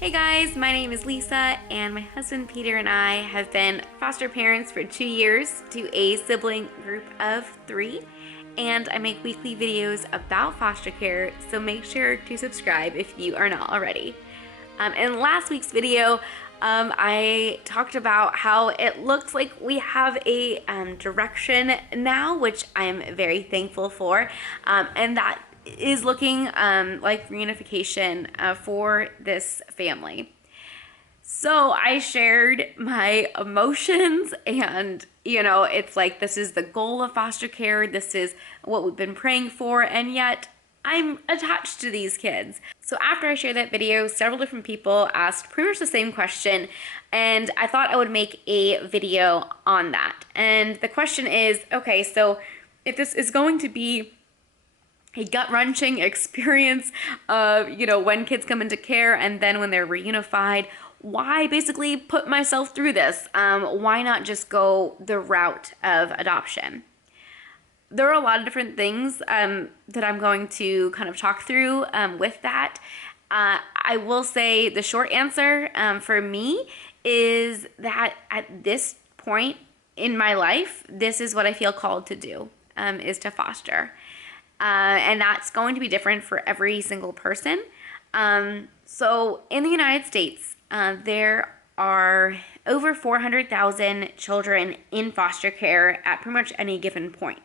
Hey guys, my name is Lisa, and my husband Peter and I have been foster parents for 2 years to a sibling group of 3, and I make weekly videos about foster care, so make sure to subscribe if you are not already. In last week's video, I talked about how it looks like we have a direction now, which I'm very thankful for, and that is looking like reunification for this family. So I shared my emotions, and it's like this is the goal of foster care, this is what we've been praying for, and yet I'm attached to these kids. So after I shared that video, several different people asked pretty much the same question, and I thought I would make a video on that. And the question is, okay, so if this is going to be a gut-wrenching experience of, when kids come into care and then when they're reunified, why basically put myself through this? Why not just go the route of adoption? There are a lot of different things that I'm going to kind of talk through with that. I will say the short answer for me is that at this point in my life, this is what I feel called to do, is to foster. And that's going to be different for every single person. So in the United States, there are over 400,000 children in foster care at pretty much any given point.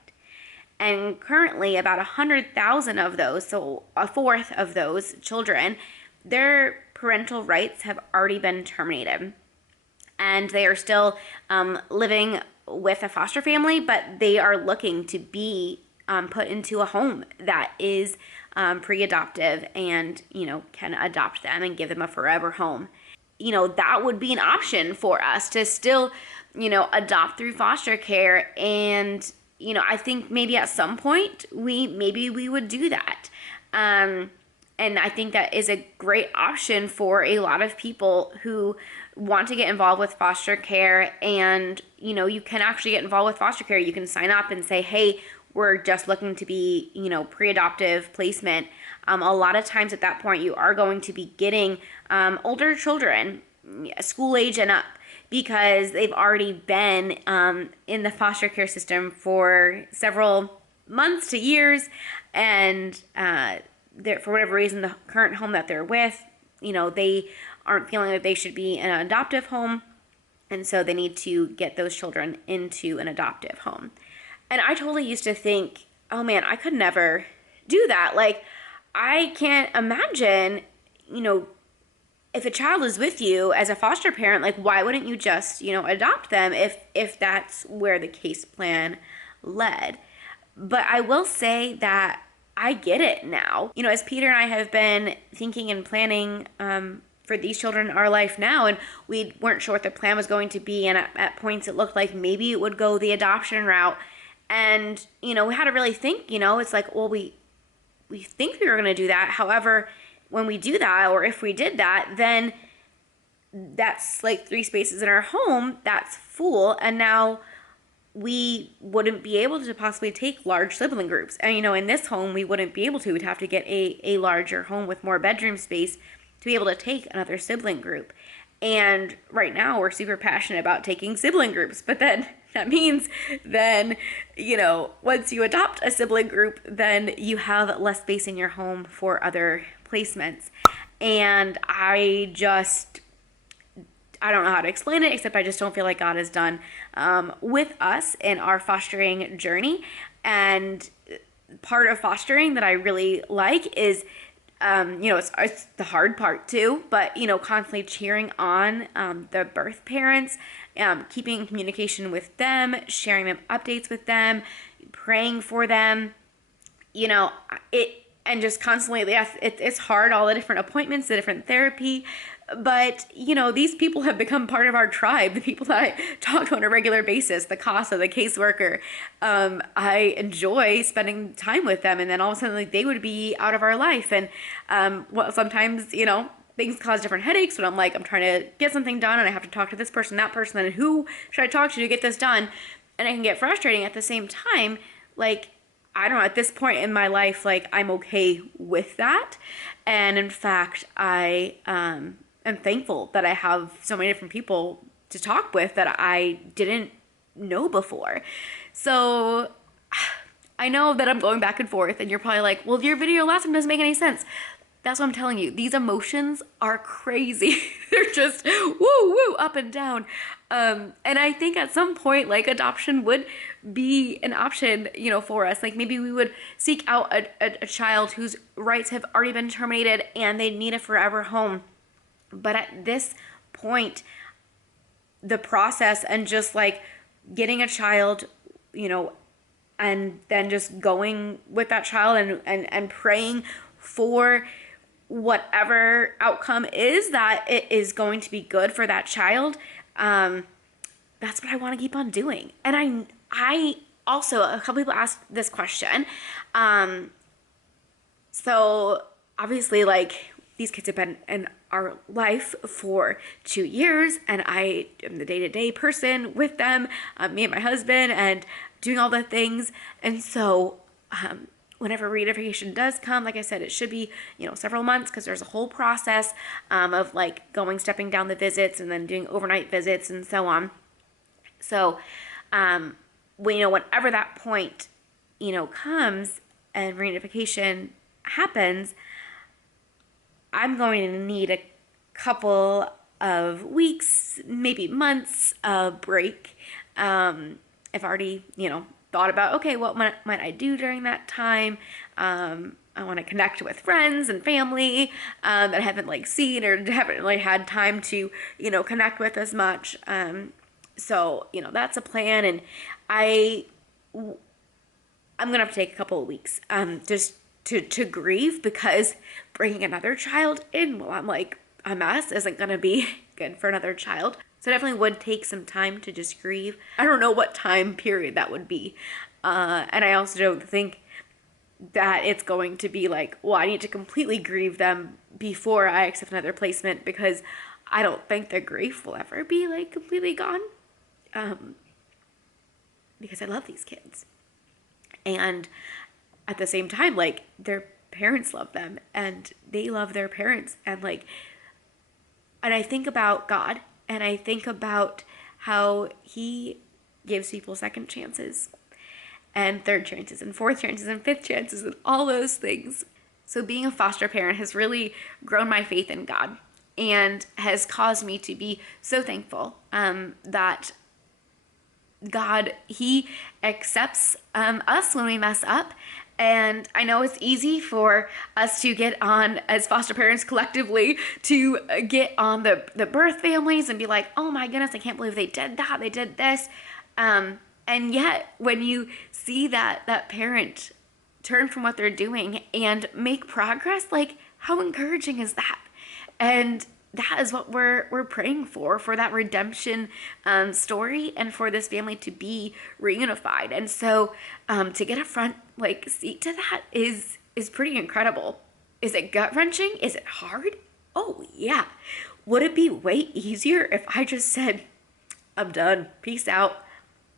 And currently about 100,000 of those, so a fourth of those children, their parental rights have already been terminated. And they are still living with a foster family, but they are looking to be put into a home that is pre-adoptive and, can adopt them and give them a forever home. That would be an option for us to still, adopt through foster care. And, I think maybe at some point we would do that. And I think that is a great option for a lot of people who want to get involved with foster care. And, you can actually get involved with foster care. You can sign up and say, hey, we're just looking to be, pre-adoptive placement. A lot of times at that point, you are going to be getting older children, school age and up, because they've already been in the foster care system for several months to years, and for whatever reason, the current home that they're with, they aren't feeling that they should be in an adoptive home, and so they need to get those children into an adoptive home. And I totally used to think, oh man, I could never do that. Like, I can't imagine, if a child is with you as a foster parent, like, why wouldn't you just, adopt them if that's where the case plan led? But I will say that I get it now. As Peter and I have been thinking and planning for these children in our life now, and we weren't sure what the plan was going to be, and at points it looked like maybe it would go the adoption route. And, we had to really think, it's like, well, we think we were going to do that. However, when we do that, or if we did that, then that's like 3 spaces in our home, that's full. And now we wouldn't be able to possibly take large sibling groups. And, in this home, we wouldn't be able to. We'd have to get a larger home with more bedroom space to be able to take another sibling group. And right now we're super passionate about taking sibling groups, but then that means then, once you adopt a sibling group, then you have less space in your home for other placements. And I don't know how to explain it, except I just don't feel like God is done with us in our fostering journey. And part of fostering that I really like is it's the hard part too, but, constantly cheering on the birth parents, keeping communication with them, sharing them updates with them, praying for them, and just constantly, it's hard, all the different appointments, the different therapy, but, these people have become part of our tribe, the people that I talk to on a regular basis, the CASA, the caseworker. I enjoy spending time with them, and then all of a sudden, they would be out of our life, and sometimes, things cause different headaches when I'm trying to get something done, and I have to talk to this person, that person, and who should I talk to get this done? And it can get frustrating. At the same time, I don't know, at this point in my life, I'm okay with that. And in fact, I am thankful that I have so many different people to talk with that I didn't know before. So I know that I'm going back and forth, and you're probably like, well, your video last time doesn't make any sense. That's what I'm telling you. These emotions are crazy. They're just woo, woo, up and down. And I think at some point, like, adoption would be an option, you know, for us. Like, maybe we would seek out a child whose rights have already been terminated and they need a forever home. But at this point, the process and just like getting a child, you know, and then just going with that child and praying for whatever outcome is, that it is going to be good for that child. That's what I want to keep on doing. And I also, a couple people asked this question. So obviously, like, these kids have been in our life for 2 years, and I am the day-to-day person with them, me and my husband, and doing all the things. And so whenever reunification does come, like I said, it should be, you know, several months, because there's a whole process of like stepping down the visits and then doing overnight visits and so on. So when, you know, whenever that point, you know, comes and reunification happens, I'm going to need a couple of weeks, maybe months of break. I've already, you know, thought about, okay, what might I do during that time? I want to connect with friends and family that I haven't like seen or haven't really had time to, you know, connect with as much. So, you know, that's a plan. And I'm going to have to take a couple of weeks just to grieve, because bringing another child in while I'm like a mess isn't going to be good for another child. So it definitely would take some time to just grieve. I don't know what time period that would be. And I also don't think that it's going to be like, well, I need to completely grieve them before I accept another placement, because I don't think their grief will ever be like completely gone. Because I love these kids. And at the same time, like, their parents love them and they love their parents. And like, and I think about God, and I think about how he gives people second chances and third chances and fourth chances and fifth chances and all those things. So being a foster parent has really grown my faith in God and has caused me to be so thankful that God, he accepts us when we mess up. And I know it's easy for us to get on, as foster parents collectively, to get on the birth families and be like, oh my goodness, I can't believe they did that, they did this. And yet when you see that parent turn from what they're doing and make progress, like, how encouraging is that? And that is what we're praying for that redemption story, and for this family to be reunified. And so to get a front like seat to that is pretty incredible. Is it gut-wrenching? Is it hard? Oh yeah. Would it be way easier if I just said, I'm done, peace out,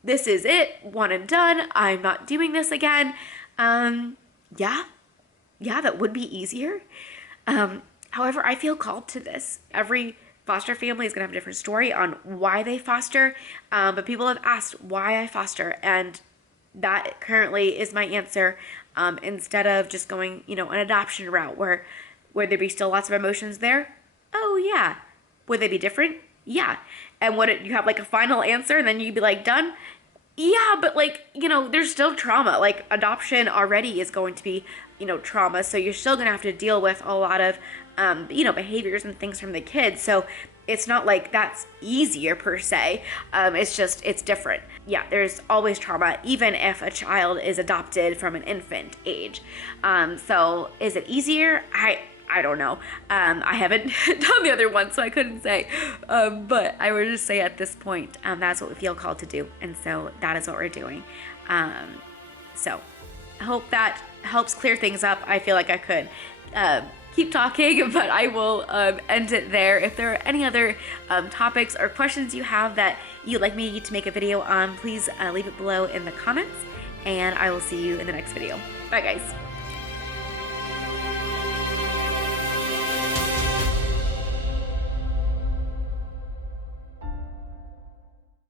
this is it, one and done, I'm not doing this again? Yeah, that would be easier. However, I feel called to this. Every foster family is going to have a different story on why they foster, but people have asked why I foster, and that currently is my answer. Instead of just going, you know, an adoption route where there be still lots of emotions there? Oh yeah. Would they be different? Yeah. And would you have like a final answer and then you'd be like, done? Yeah, but like, you know, there's still trauma. Like, adoption already is going to be, you know, trauma. So you're still going to have to deal with a lot of, you know, behaviors and things from the kids. So it's not like that's easier per se. It's just, it's different. Yeah, there's always trauma, even if a child is adopted from an infant age. So is it easier? I don't know. I haven't done the other one, so I couldn't say. But I would just say at this point, that's what we feel called to do. And so that is what we're doing. So I hope that helps clear things up. I feel like I could keep talking, but I will end it there. If there are any other topics or questions you have that you'd like me to make a video on, please leave it below in the comments. And I will see you in the next video. Bye, guys.